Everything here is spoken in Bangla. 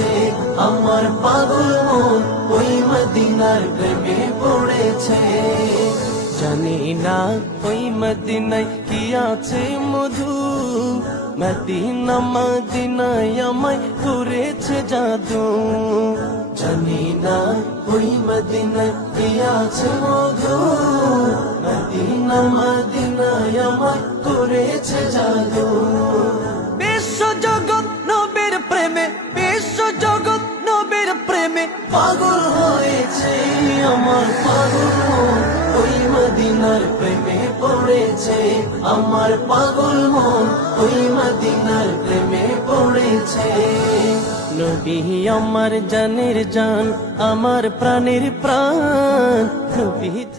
পড়েছে, আমার পাগল মন ওই মদিনার প্রেমে পড়েছে। জানি না ওই মদিনায় কি আছে মধু, মদিনা মদিনায় আমায় করেছে জাদু। জানি না ওই মদিনায় কি আছে মধু, মদিনা মদিনায় আমায় করেছে জাদু। বিশ্ব জগৎ নবীর প্রেমে, বিশ্ব জগৎ নবীর প্রেমে পাগল হয়েছে, আমার পাগল মন ওই মদিনার প্রেমে পড়েছে, আমার পাগল মন ওই মদিনার প্রেমে পড়েছে। নবী আমার জানের জান, আমার প্রাণের প্রাণ নবী।